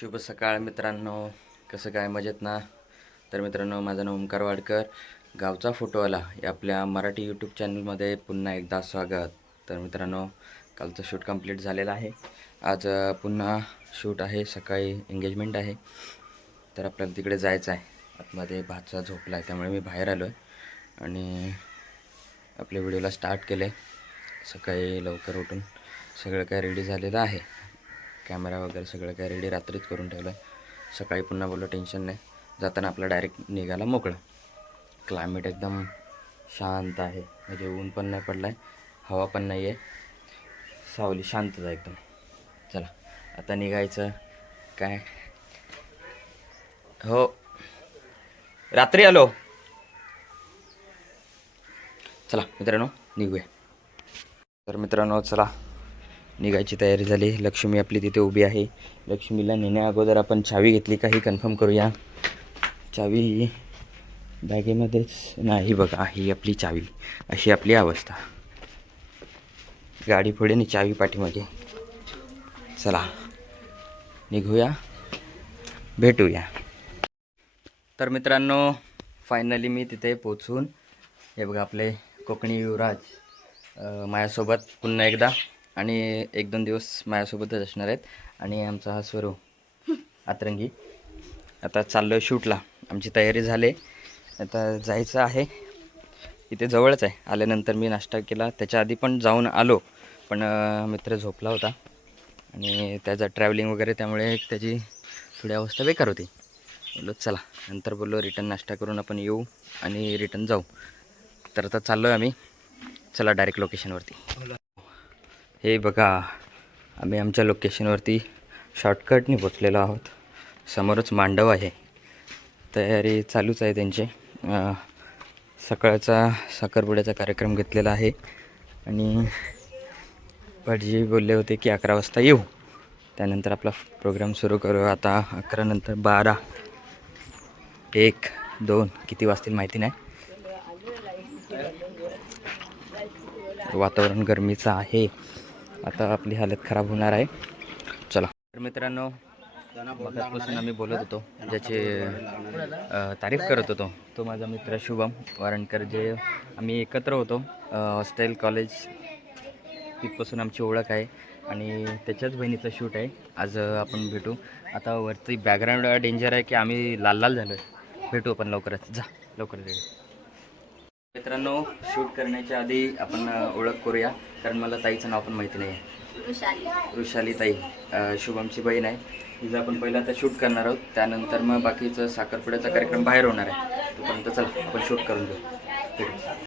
शुभ सकाळ मित्रांनो. कसं काय मजेत ना? तर मित्रांनो माझं नाव ओंकार वाडकर. गावचा फोटोवाला या आपल्या मराठी यूट्यूब चॅनलमध्ये पुन्हा एकदा स्वागत. तर मित्रांनो कालचं शूट कंप्लीट झालेलं आहे. आज पुन्हा शूट आहे. सकाळी एंगेजमेंट आहे. तर आपल्याला तिकडे जायचं आहे. आतमध्ये भातचा झोपला आहे त्यामुळे मी बाहेर आलो आहे आणि आपल्या व्हिडिओला स्टार्ट केले सकाळी लवकर उठून सगळं काय रेडी झालेलं आहे. कॅमेरा वगैरे सगळं काय रेडी रात्रीच करून ठेवलं आहे सकाळी पुन्हा बोललो टेन्शन नाही. जाताना आपलं डायरेक्ट निघायला मोकळं. क्लायमेट एकदम शांत आहे. म्हणजे ऊन पण नाही पडलं आहे हवा पण नाही आहे सावली शांतता आहे एकदम. चला आता निघायचं. काय? हो. रात्री आलो. चला मित्रांनो निघूया. तर मित्रांनो चला. निघायची तयारी झाली. लक्ष्मी आपली तिथे उभी आहे. लक्ष्मीला नेण्या अगोदर आपण चावी घेतली का ही कन्फर्म करूया. चावी बॅगेमध्येच नाही बघा ही आपली चावी. अशी आपली अवस्था. गाडी पुढे आणि चावी पाठीमागे. चला निघूया. भेटूया. तर मित्रांनो फायनली मी तिथे पोचून हे बघा आपले कोकणी युवराज माझ्यासोबत पुन्हा एकदा आणि एक दोन दिवस माझ्यासोबतच असणार आहेत. आणि आमचा हा स्वरूप आतरंगी आता चाललो आहे शूटला. आमची तयारी झाली. आता जायचं आहे. इथे जवळच आहे. आल्यानंतर मी नाश्ता केला. त्याच्या आधी पण जाऊन आलो. पण मित्र झोपला होता. आणि त्याचा ट्रॅव्हलिंग वगैरे त्यामुळे त्याची थोडी अवस्था बेकार होती. बोललो चला. नंतर बोललो रिटर्न नाश्ता करून आपण येऊ आणि रिटर्न जाऊ. तर आता चाललो आहे आम्ही. चला डायरेक्ट लोकेशनवरती हे बघा आम्ही आमच्या लोकेशनवरती शॉर्टकटने पोचलेलो आहोत. समोरच मांडव आहे. तयारी चालूच आहे त्यांची. सकाळचा साखरपुड्याचा कार्यक्रम घेतलेला आहे. आणि भटजी बोलले होते की अकरा वाजता येऊ. त्यानंतर आपला प्रोग्राम सुरू करू. आता अकरानंतर बारा. एक दोन किती वाजतील माहिती नाही. वातावरण गरमीचं आहे. आता आपली हालत खराब होणार आहे. चला. तर मित्रांनो मगाचपासून आम्ही बोलत होतो ज्याचे तारीफ करत होतो. तो माझा मित्र शुभम वारणकर जे आम्ही एकत्र होतो. हॉस्टेल कॉलेज तिथपासून आमची ओळख आहे आणि त्याच्याच बहिणीचं शूट आहे. आज आपण भेटू. आता वरती बॅकग्राऊंड डेंजर आहे की आम्ही लाल लाल झालो आहे भेटू आपण लवकरच. जा लवकर रेडी मित्रांनो शूट करण्याच्या आधी आपण ओळख करूया. कारण मला ताईचं नाव पण माहिती नाही आहे वृषाली ताई शुभमची बहीण आहे. तिचं आपण पहिलं आता शूट करणार आहोत. त्यानंतर मग बाकीचं साखरपुड्याचा कार्यक्रम बाहेर होणार आहे. तोपर्यंत चला आपण शूट करून घेऊ. भेटू.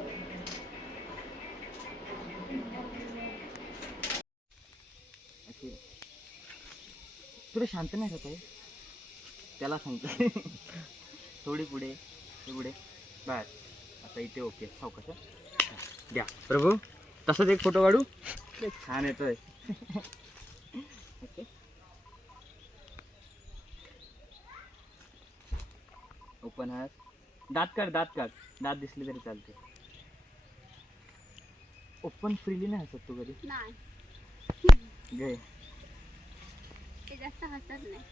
तुला शांत नाही राहत आहे त्याला सांगतो. थोडी पुढे पुढे. बस आता इथे ओके सावकाश हं. द्या. प्रभू तसंच एक फोटो काढू? छान येतोय. ओके. ओपन हात. दात काढ दात काढ. दात दिसले तरी चालते. ओपन फ्रीली नाही हसत तू कधी? गे ते जास्त हसत नाही.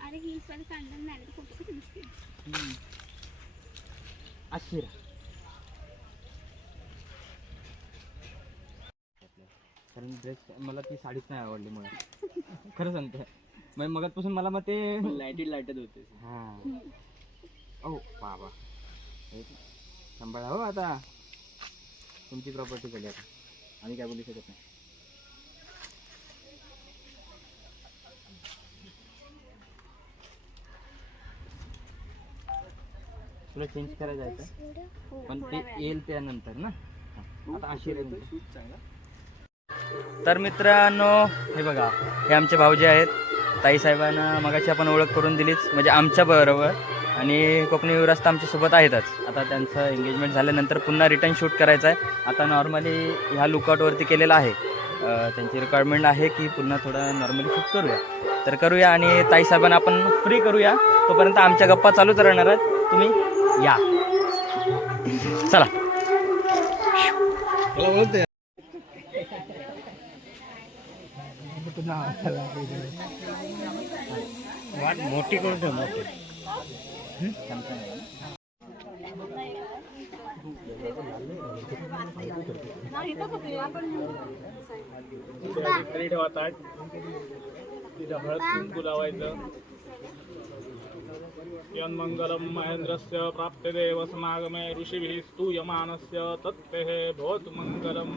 अरे ही पण नाही तर फोटो कसे दिसते अशिरा कारण ड्रेस मला ती साडीच नाही आवडली मला खरं सांगते. मग मगातपासून मला मग ते लाईटीत लाईटत होते. हां. ओ बाबा. सांभाळा हो आता. तुमची प्रॉपर्टी झाली आता. आम्ही काय बोलू शकत नाही. तुला चेंज करायचं आहे का? पण ते येईल त्यानंतर ना? आता अशी तर मित्रांनो हे बघा हे आमचे भाऊजी आहेत. ताईसाहेबांना मगाशी आपण ओळख करून दिलीच. म्हणजे आमच्या बरोबर. आणि कोकणी युवराज तर आमच्यासोबत आहेतच. आता त्यांचं एंगेजमेंट झाल्यानंतर पुन्हा रिटर्न शूट करायचं आहे. आता नॉर्मली ह्या लुकआउटवरती केलेलं आहे. त्यांची रिक्वायरमेंट आहे की पुन्हा थोडं नॉर्मली शूट करूया. तर करूया आणि ताई साहेबांना आपण फ्री करूया. तोपर्यंत आमच्या गप्पा चालूच राहणार आहेत. तुम्ही या. चला. मोठी करून मोठी? ठेवा ताट तिथं हळद कुंकू लावायचं यन्मङ्गलं महेन्द्रस्य प्राप्तिदेव समागमे ऋषिभिः स्तूयमानस्य तत्तेः भवतु मङ्गलम्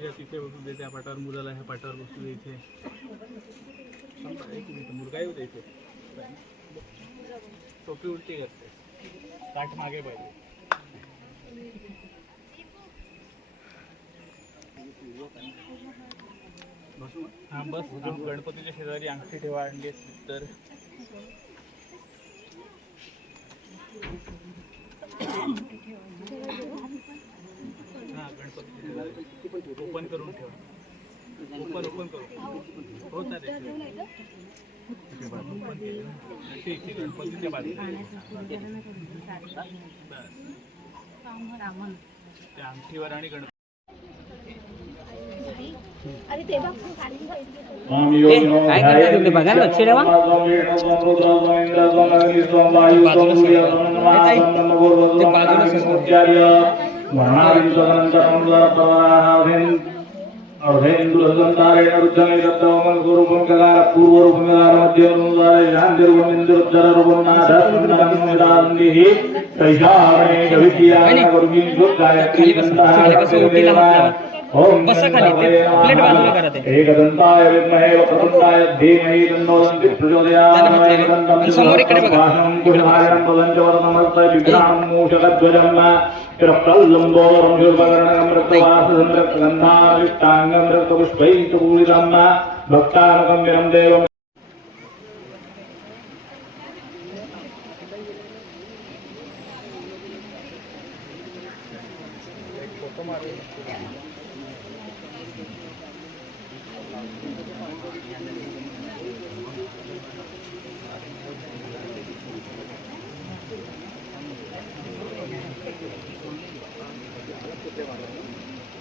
त्याच्या तिथे बसून दे त्या पाटावर मुलाला ह्या पाटावर बसून दे इथे मुलगा येऊ दे इथे. टोपी उलटी करते. काठ मागे पाहिजे. बसू? हा बस. गणपतीच्या शेजारी अंगठी ठेवा आणली असती तर. गणपतीच्या शेजारी ओपन करून ठेवा. ओपन ओपन करू. हो चालेल. इथे बाजू open केली ना. इथे इथे गणपतीच्या बाजूला. बस. त्या अंगठीवर आणि गणपती अरे ते बघ खाली काय करतात तुम्ही बघा लक्ष ठेवा बसा खाली, प्लेट बाजूला करा ते. एकदंताय विद्महे वक्रतुंडाय धीमहि तन्नो दन्ति प्रचोदयात् समोर इकडे बघा. मूषकध्वजं रक्तगन्धाविष्टाङ्गं रक्तपुष्पैः पूरितं भक्तानुकम्बिनं देवम्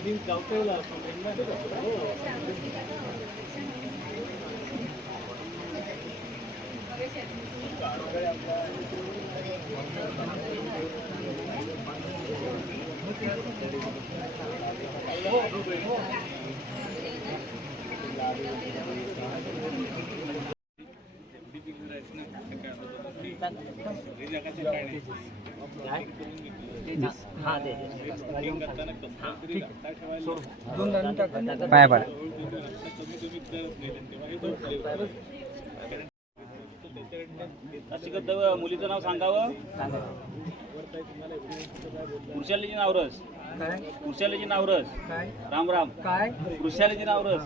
Jadi kautela paganda Terima. पाया पडा. अशी करता मुलीचं नाव सांगावं? वृषालीची नावरस. वृषालीची नावरस. राम राम. काय? वृषालीची नावरस.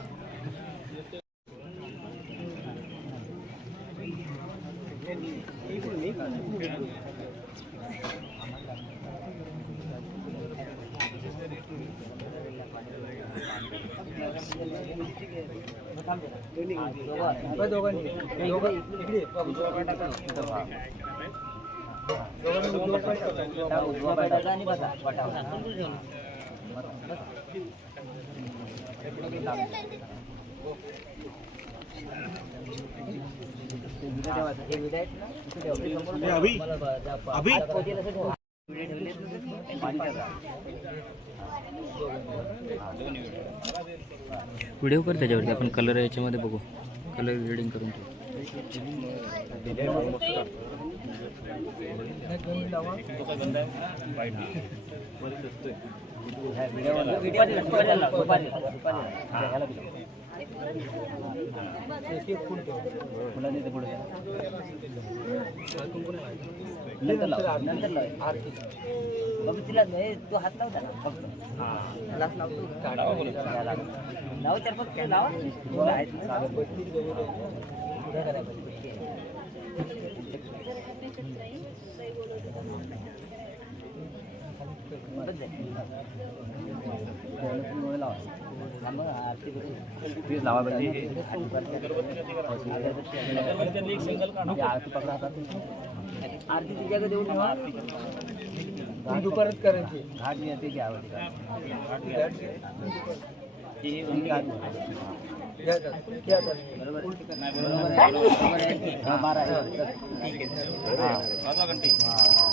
व्हिडिओ कर त्याच्यावरती आपण कलर याच्यामध्ये बघू. कलर ग्रेडिंग करून ठेवू. तू हात लावता ना फक्त लाच लावतो लाव. तर फक्त लावा आहेत ना. उद्या करायला पाहिजे. मदत द्या. त्याला पण लावा. हा करू. लावा पाहिजे. आरती पकडा. आरती तिच्याकडे देऊन ठेवा. दुपारच करायची घाट येते की आवडते लावरे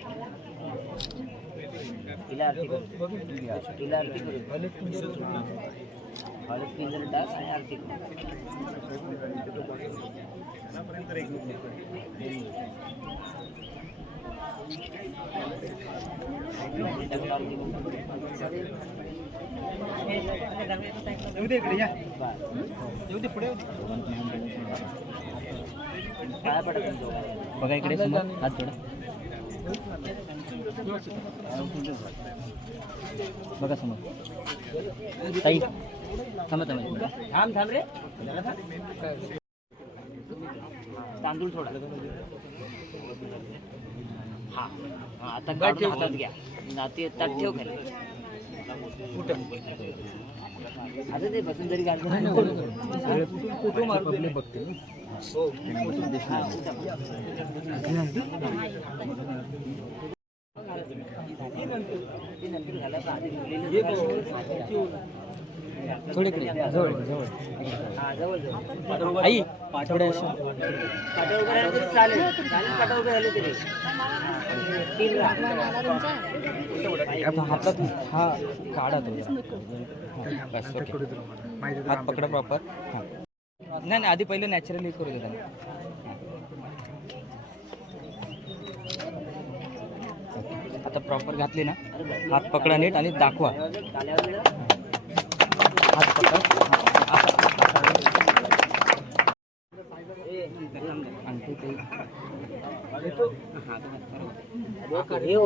तिला आरती करू तिला आरती करू हळद पिंजर टाक आणि आरती नाही दोघांना. बघा इकडे हात थोडा बघा समोर ताई रे तांदूळ थोडा हा हा आता काढून हातात घ्या ना ते ताट ठेव ते जरी थोडे इकडे जवळ जवळ आई हातात हा काढा तो बस ओके हात पकडा प्रॉपर नाही नाही आधी पहिले नॅचरली करू दे आता प्रॉपर घातली ना हात पकडा नीट आणि दाखवा. हात पकडा.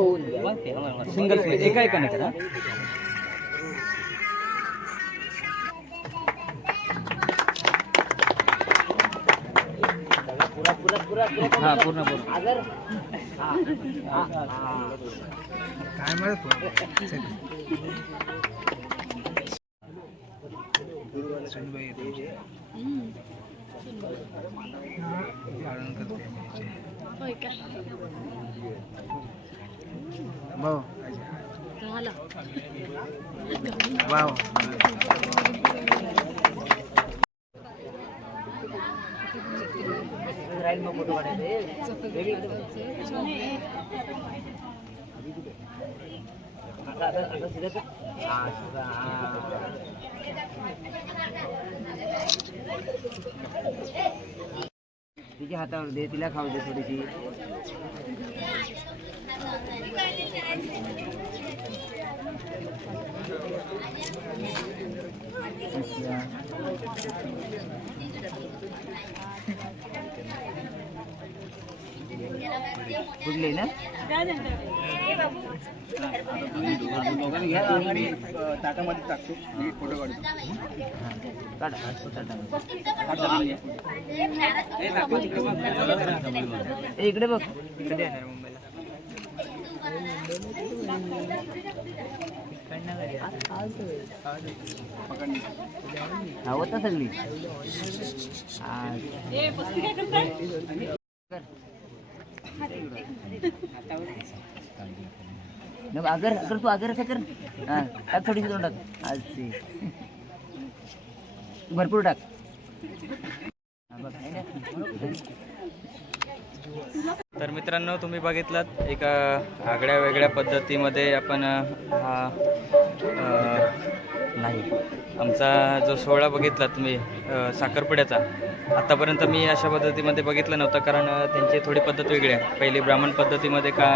सिंगल एका एकाने करा हां पूर्ण पूर्ण अगर हा हा हा होय का झालं राहील मग फोटो काढायचे बेबी इकडे बघ. आता आता आता सिधं कर. हा, असं, हा. तिच्या हातावर दे तिला खाऊ दे थोडीशी अच्छा. कुठली ना? ताटामध्ये टाकतो मी फोटो काढतो काढा ए, इकडे बघ. कधी येणार मुंबईला आवडता सगळी? आज. अगर अगर तू अगर असं कर हां टाक थोडीशी तोंडात आज भरपूर टाक. तर मित्रांनो तुम्ही बघितलात एका आगळ्या वेगळ्या पद्धतीमध्ये आपण हा नाही. आमचा जो सोहळा बघितला तुम्ही साखरपुड्याचा आत्तापर्यंत मी अशा पद्धतीमध्ये बघितलं नव्हतं कारण त्यांची थोडी पद्धत वेगळी आहे. पहिली ब्राह्मण पद्धतीमध्ये का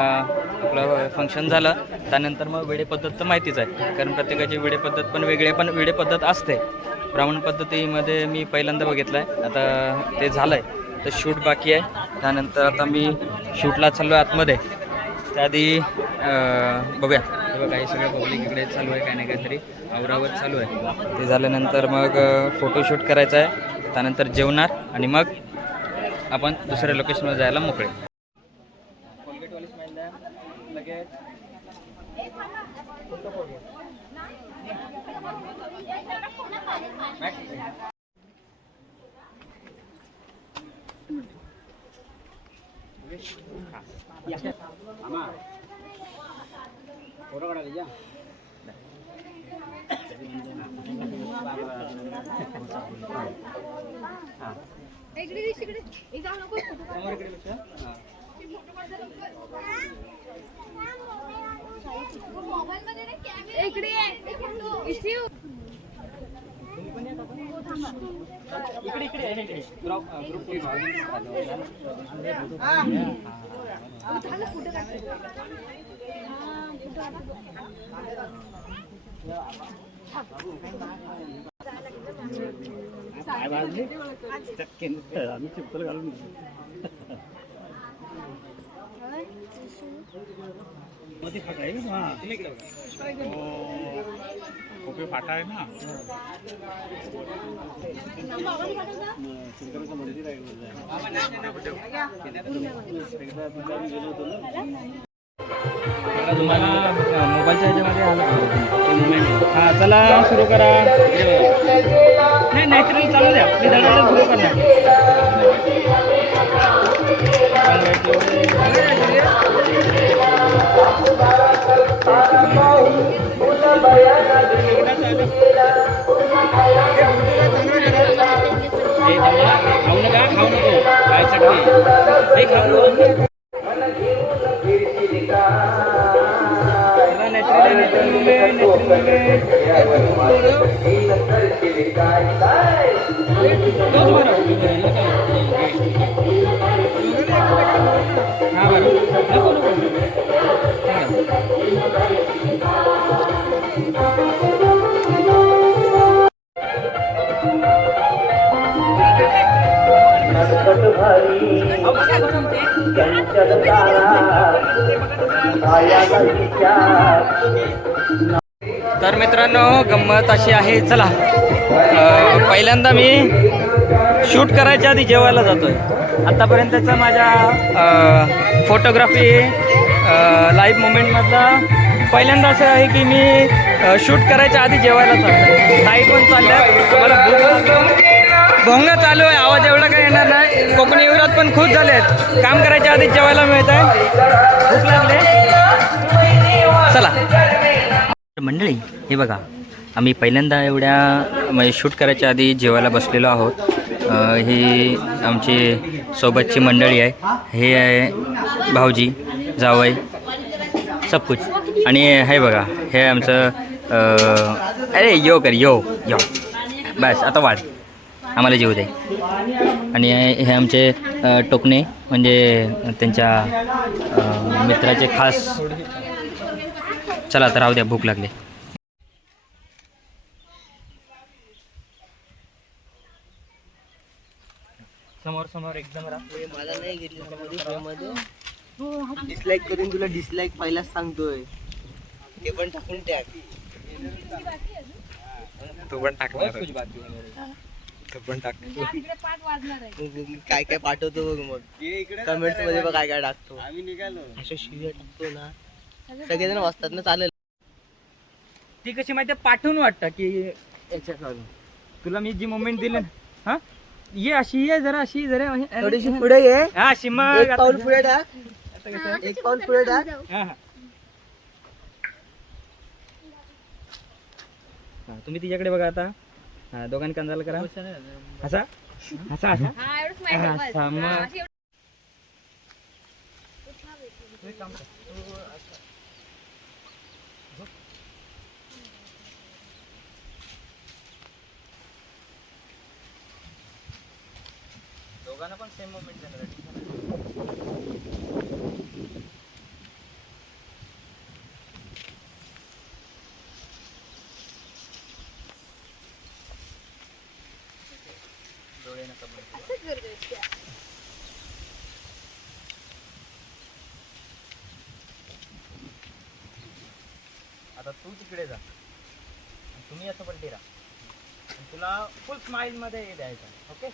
आपलं फंक्शन झालं त्यानंतर मग वेडे पद्धत तर माहितीच आहे. कारण प्रत्येकाची वेडे पद्धत पण वेगळी आहे पण वेडे पद्धत असते. ब्राह्मण पद्धतीमध्ये मी पहिल्यांदा बघितलं आहे आता ते झालं आहे तर शूट बाकी आहे. त्यानंतर आता मी शूटला चाललो आहे आतमध्ये. त्याआधी बघूया. बघा हे सगळं पब्लिक इकडे चालू आहे काही नाही काहीतरी. आवरावर चालू आहे. ते झाल्यानंतर मग फोटोशूट करायचा आहे. त्यानंतर जेवणार आणि मग आपण दुसऱ्या लोकेशनवर जायला मोकळे. इकडे दिस, इकडे. इथं जाऊ काढ. इकडे photo काढ. मध्ये फाटा आहे ना. खोपे फाटा आहे ना तुम्हाला मोबाईलच्या ह्याच्यामध्ये आलं हा चला सुरू करा नाही नॅचरल चालू द्या. मी धडाडा सुरू करा. खाऊ नका खाऊ नको. खायसाठी हे खाऊ नको. नॅचरल नॅचरल नॅचरल मित्रांनो गंमत अशी आहे. चला पहिल्यांदा मी शूट करायच्या आधी जेवायला जातो आहे आत्तापर्यंतचा माझ्या फोटोग्राफी लाईव्ह मुमेंटमधला पहिल्यांदा असं आहे की मी शूट करायच्या आधी जेवायला चालतो ताई पण चालल्या मला भूक चालू आहे. आवाज एवढा काही येणार नाही. कोकणी युवरात पण खूप झाले आहेत काम करायच्या आधी जेवायला मिळत आहे भूक लागले. चला. मंडळी हे बघा आम्ही पहिल्यांदा एवढ्या म्हणजे शूट करायच्या आधी जेवायला बसलेलो आहोत. ही आमची सोबतची मंडळी आहे. हे आहे भाऊजी जावई सब कुछ. आणि हे बघा हे आमचं अरे यो कर यो यो. बस आता वाढ. आम्हाला जेवू दे. आणि हे आमचे टोकणे म्हणजे त्यांच्या मित्राचे खास चला आता राहू द्या भूक लागली. समोर समोर एकदम मला नाही घेतली डिसलाईक करून तुला डिसलाईक पहिलाच सांगतोय. ते पण टाकून टाक. तू पण टाकणार तू पण टाक. तिकडे पाच वाजणार आहे काय काय पाठवतो बघ मग. कमेंट्समध्ये बघ काय काय टाकतो. आम्ही निघालो. अशा शिव्या टाकतो ना. सगळेजण वाचतात ना चालेल. ती कशी माहिती पाठवून वाटतं की याच्या तुला मी जी मोमेंट दिली ना हा? ये अशी ये जरा अशी जरा थोडीशी पुढे ये. हा अशी मग एक पाऊल पुढे टाक. एक पाऊल पुढे टाक. हा, हा. हा, तुम्ही तिच्याकडे बघा आता. हा दोघांनी कंजाला करा. असा? असा असा? हा एवढं स्माईल हा, बस. हा, अशी एवढं- दोघांना पण सेम मोमेंट जनरेट डोळे नका बंद. आता तू तिकडे जा. तुम्ही असं पलटी राहा. तुला फुल स्माइलमध्ये हे द्यायचं ओके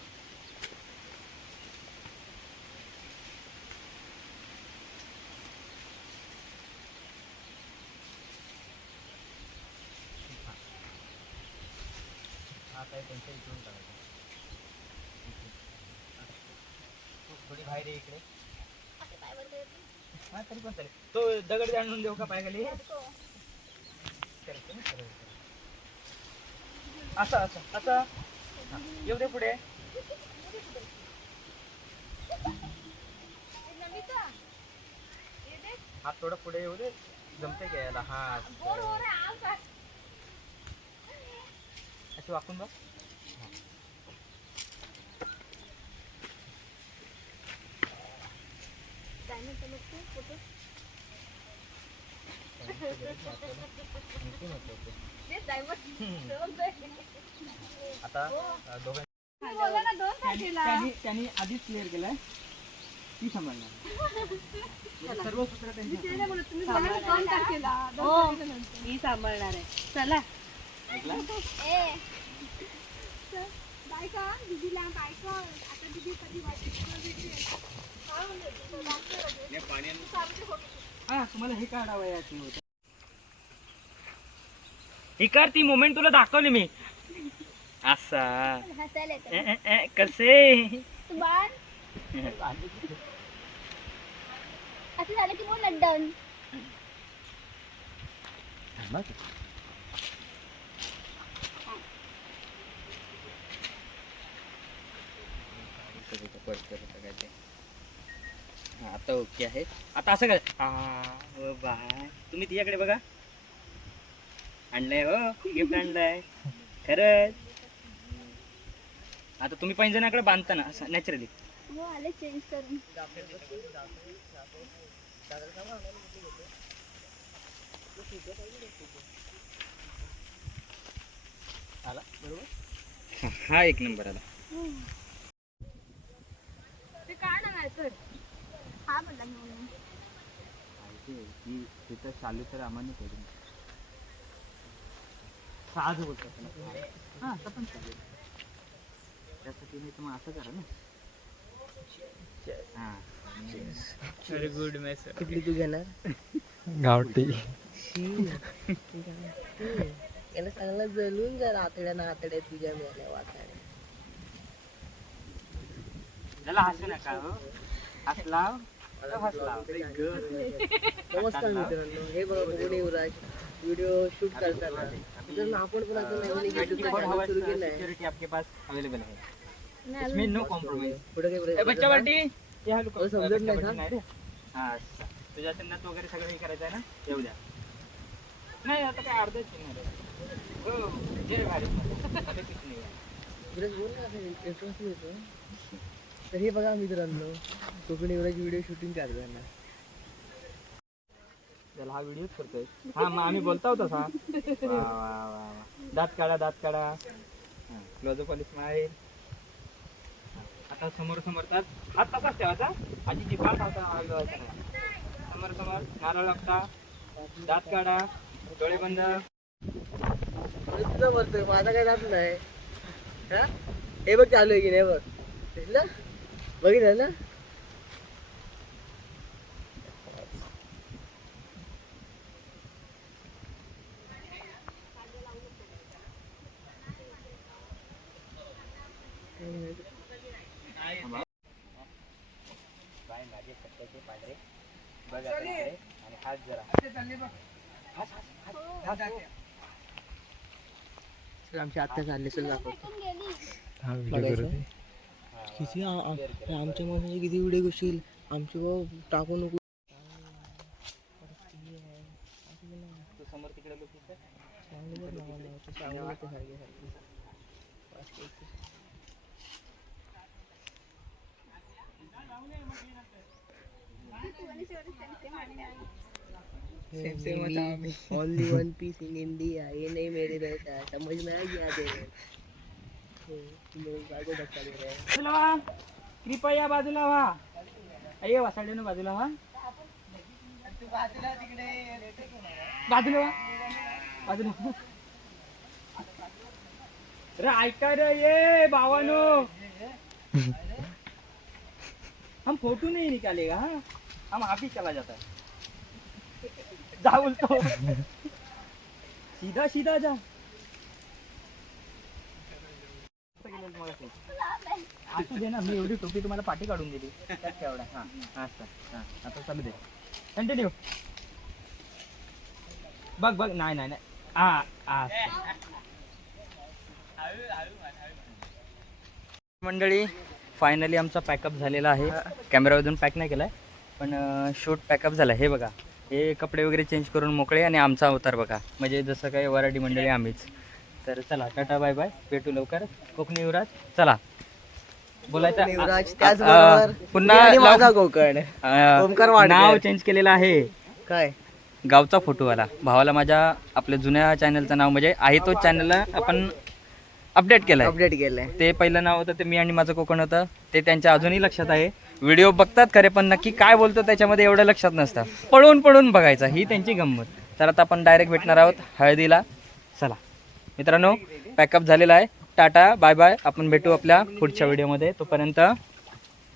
हा काही टेन्शन इकडून करायचं थोडी बाहेर ये इकडे. हा तरी पण चालेल. तो दगड आणून देऊ का पायाखाली? सरळ, सरळ. असं असं असं. हा, येऊ दे पुढे. हे हात थोडं पुढे येऊ दे. जमते का याला? हा हो है. अशी वाकून बघ आता दोन तारखेला. त्यांनी त्यांनी आधीच क्लिअर केलाय. ती सांभाळणार सर्व सूत्र त्यांची मी नाही बोलत, तुम्ही बोलला ना दोन तारखेला. दोन तारखेच्या नंतर. मी सांभाळणार आहे. चला. बायका दीदीला बायका आता दीदी कधी हा तुम्हाला हे काढावं याची होतं. ही कर ती मोमेंट तुला दाखवली मी. असा. कसे? असं झालं की मग? लंडन हा, आता ओके आहे. आता असं काय हा बाय तुम्ही तिच्याकडे बघा. आणलंय हो. गिफ्ट आणलंय. खरंच. आता तुम्ही पैंजणाकडे बांधता ना असं नॅचरली हो आले चेंज करून. आला? बरोबर? हा एक नंबर आला. ते काढ ना नाही तर हा म्हणला मी तिथं चालू तर आम्हाला करून साध बोलतात त्याला. हा असं पण चालेल. त्यासाठी मग असं करा ना. हा. व्हेरी गुड मॅस कुठली तू घेणार? गावठी. याला चांगला जलून जर आतड्या ना आतड्या तुझ्या मिळाल्या वाचायला त्याला हसू नका हो हसला तर हसला नमस्कार मित्रांनो हे बघा बघून युवराज व्हिडिओ शूट करताना जर आपण पण आता नवीन युट्यूबचा चॅनल सुरू सिक्योरिटी आपके पास अवेलेबल है इसमें नो कॉम्प्रोमाइज पुढे काय बच्चा बट्टी ये हॅलो समजत नाही का? हा तुझ्या चिन्हात वगैरे सगळं हे करायचं आहे ना? येऊ द्या. नाही आता काय अर्धच चिन्ह आहे. हो ये भारी. आता किती नाही बोल ना इंटरेस्ट येतो तर हे बघा मित्रांनो कोकणी युवराज व्हिडिओ शूटिंग करताना. त्याला हा व्हिडिओच करतोय. हा मग आम्ही बोलता होता सा वा वा वा वा. दात काढा दात काढा. क्लोजअप वाली स्माईल आता समोर समोर हात तसाच ठेवायचा. आजी जी पाठ होता समोर समोर नारळ लागता. दात काढा डोळे बंद. तुझं बोलतोय माझा काय जात नाही. हा? हे बघ चालू आहे की नाही बघ. दिसलं? बघितलं ना? आमची आत्ता चालली चल दाखवतो किती आ- आ- आमच्या माणसाचे किती व्हिडिओ घेशील आमचे भाऊ टाकू नको. समोर तिकडे होते. Only one piece in India ये नहीं मेरे जैसा समझ में आ गया तेरे. बाजूला व्हा कृपया बाजूला व्हा अये वासाड्यानं बाजूला व्हा बाजूला व्हा बाजूला. अरे ऐका रे ये भावानो. हम फोटो नहीं निकालेगा हाँ? हम आप ही चला जाता है. जा बोलतो सीधा सीधा जा. असू दे ना मी एवढी टोपी तुम्हाला पाठी काढून दिली. त्यात हा असं. आता चालू दे. कंटिन्यू बघ बघ नाही नाही नाही. मंडळी फायनली आमचा पॅकअप झालेला आहे. कॅमेरामधून पॅक नाही केलाय पण शूट पॅकअप झाला. हे बघा हे कपडे वगैरे चेंज करून मोकळे आणि आमचा अवतार बघा. म्हणजे जसं काही वराडी मंडळी आम्हीच. तर चला टाटा बाय बाय. भेटू लवकर कोकणी युवराज चला. बोलायचं युवराज, त्याचबरोबर पुन्हा आणि माझा अं, ओमकार वाडकर. नाव चेंज केलेलं आहे. काय? गावचा फोटो आला भावाला माझ्या आपल्या जुन्या चॅनलचं नाव म्हणजे आहे तोच चॅनलला आपण अपडेट केलाय. अपडेट केलंय. ते पहिलं नाव होतं ते मी आणि माझं कोकण होतं. ते त्यांच्या अजूनही लक्षात आहे. व्हिडिओ बघतात खरे पण नक्की काय बोलतो त्याच्यामध्ये एवढं लक्षात नसतं. पळून पळून बघायचं. ही त्यांची गंमत. तर आता आपण डायरेक्ट भेटणार आहोत हळदीला. चला. मित्रांनो पॅकअप झालेला आहे. टाटा बाय बाय आपण भेटू आपल्या पुढच्या व्हिडिओमध्ये तोपर्यंत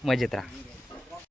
मजेत राहा.